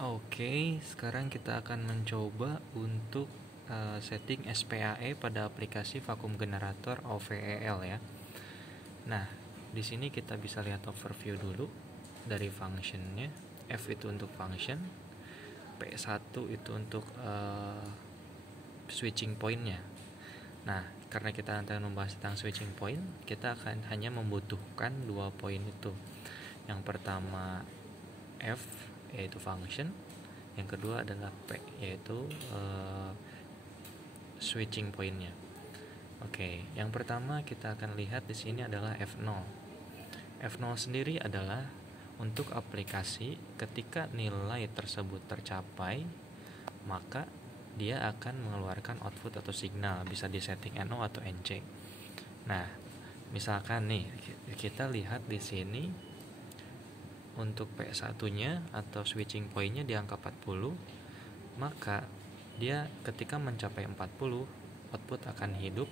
Oke, sekarang kita akan mencoba untuk setting SPAE pada aplikasi vakum generator OVEL ya. Nah, di sini kita bisa lihat overview dulu dari functionnya. F itu untuk function, P1 itu untuk switching pointnya. Nah, karena kita nanti membahas tentang switching point, kita akan hanya membutuhkan dua poin itu. Yang pertama F yaitu function, yang kedua adalah P yaitu switching pointnya. Oke, yang pertama kita akan lihat di sini adalah F0. F0 sendiri adalah untuk aplikasi ketika nilai tersebut tercapai, maka dia akan mengeluarkan output atau signal, bisa di setting NO atau NC. Nah, misalkan nih kita lihat di sini untuk P1-nya atau switching point-nya di angka 40, maka dia ketika mencapai 40, output akan hidup,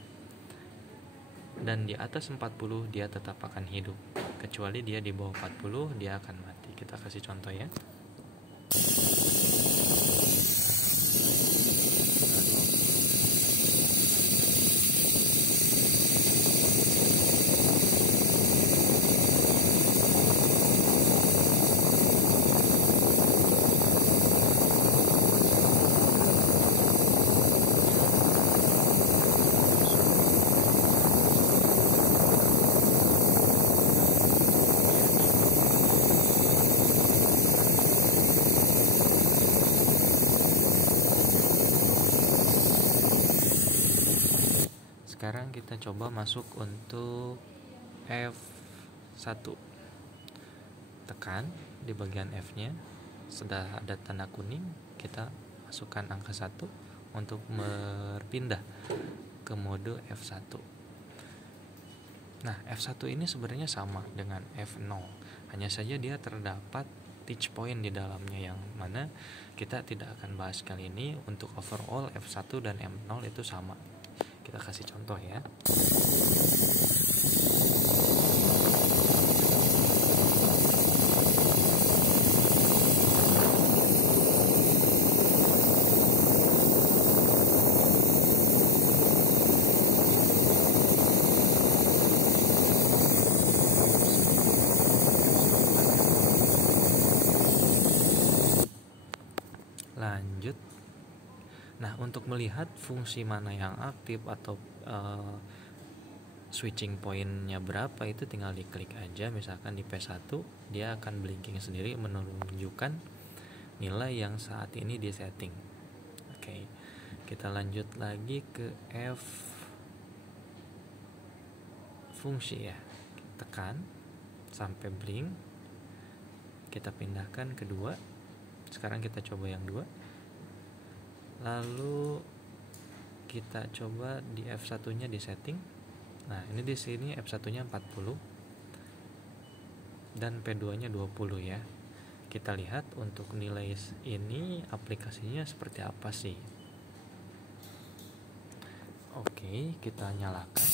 dan di atas 40 dia tetap akan hidup. Kecuali dia di bawah 40, dia akan mati. Kita kasih contoh ya. Sekarang kita coba masuk untuk F1. Tekan di bagian F-nya. Sudah ada tanda kuning, kita masukkan angka 1 untuk berpindah ke mode F1. Nah, F1 ini sebenarnya sama dengan F0. Hanya saja dia terdapat touch point di dalamnya, yang mana kita tidak akan bahas kali ini. Untuk overall F1 dan M0 itu sama. Kita kasih contoh ya. Lanjut. Nah, untuk melihat fungsi mana yang aktif atau switching pointnya berapa, itu tinggal diklik aja. Misalkan di P1, dia akan blinking sendiri menunjukkan nilai yang saat ini di setting. Oke, kita lanjut lagi ke F fungsi ya. Tekan sampai blink, kita pindahkan ke 2. Sekarang kita coba yang 2. Lalu kita coba di F1-nya di setting. Nah, ini di sini F1-nya 40 dan P2-nya 20 ya. Kita lihat untuk nilai ini aplikasinya seperti apa sih. Oke, kita nyalakan.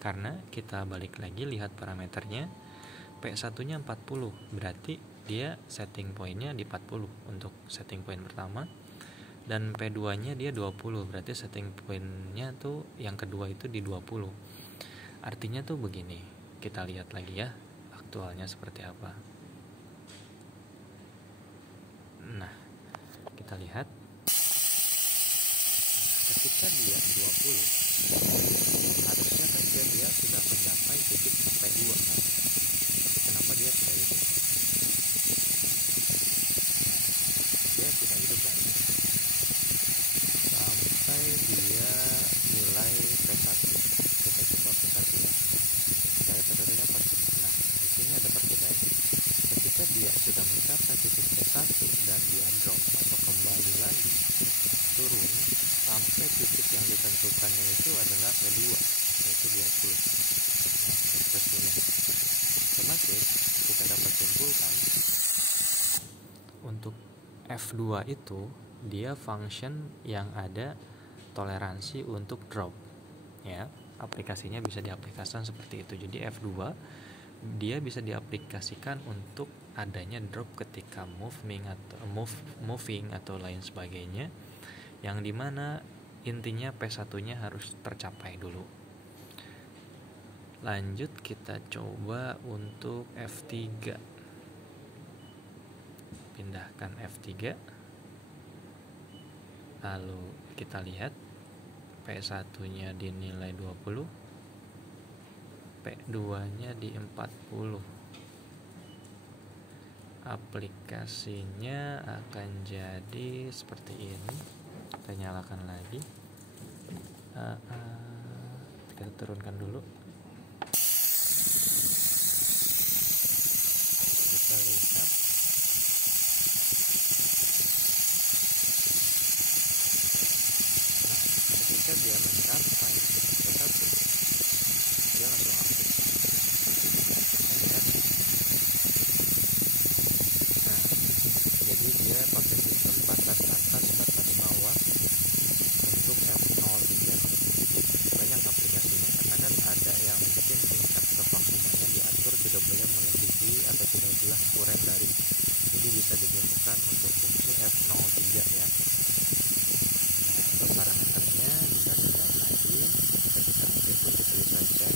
Karena kita balik lagi lihat parameternya, P1-nya 40, berarti dia setting pointnya di 40 untuk setting point pertama, dan P2-nya dia 20, berarti setting pointnya tuh yang kedua itu di 20. Artinya tuh begini, kita lihat lagi ya aktualnya seperti apa. Nah, kita lihat ketika dia 20, harusnya kan dia sudah mencapai titik P2 kan, tapi kenapa dia tidak hidup? Dia tidak hidup kan sampai dia nilai P1. Kita coba P1 ya, saya P1-nya 40. Nah, di sini ada perbedaan. Ketika dia sudah mencapai titik P1 dan dia drop atau kembali lagi titik yang ditentukannya itu adalah P2, yaitu 20. Nah, seperti ini. Otomatis kita dapat simpulkan untuk F2 itu dia function yang ada toleransi untuk drop, ya. Aplikasinya bisa diaplikasikan seperti itu. Jadi F2 dia bisa diaplikasikan untuk adanya drop ketika moving atau lain sebagainya, yang dimana intinya P1-nya harus tercapai dulu. Lanjut kita coba untuk F3. Pindahkan F3. Lalu kita lihat P1-nya dinilai 20, P2-nya di 40. Aplikasinya akan jadi seperti ini. Kita nyalakan lagi. Kita turunkan dulu. Kita lihat. Nah, ketika dia mencapai P1, dia langsung aktif. Kita lihat. Nah, jadi dia pakai sistem batas atas, batas bawah untuk F03. Banyak aplikasinya, karena kan ada yang mungkin tingkat kevakumannya diatur tidak boleh melebihi atau tidak boleh kurang dari, jadi bisa digunakan untuk fungsi F03 ya. Nah, untuk parameternya bisa dilihat lagi. Ketika aktif pun kita bisa cek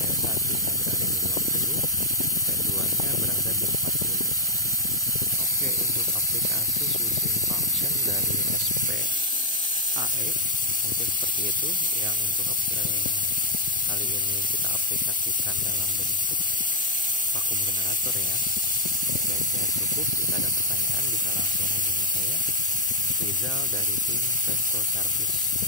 P1-nya berada di 20, P2-nya berada di 40. Oke, untuk aplikasi switching function dari SPAE mungkin seperti itu yang untuk kali ini kita aplikasikan dalam bentuk vakum generator ya. Oke, cukup. Jika ada pertanyaan bisa langsung hubungi saya, Rizal dari tim Presto Service.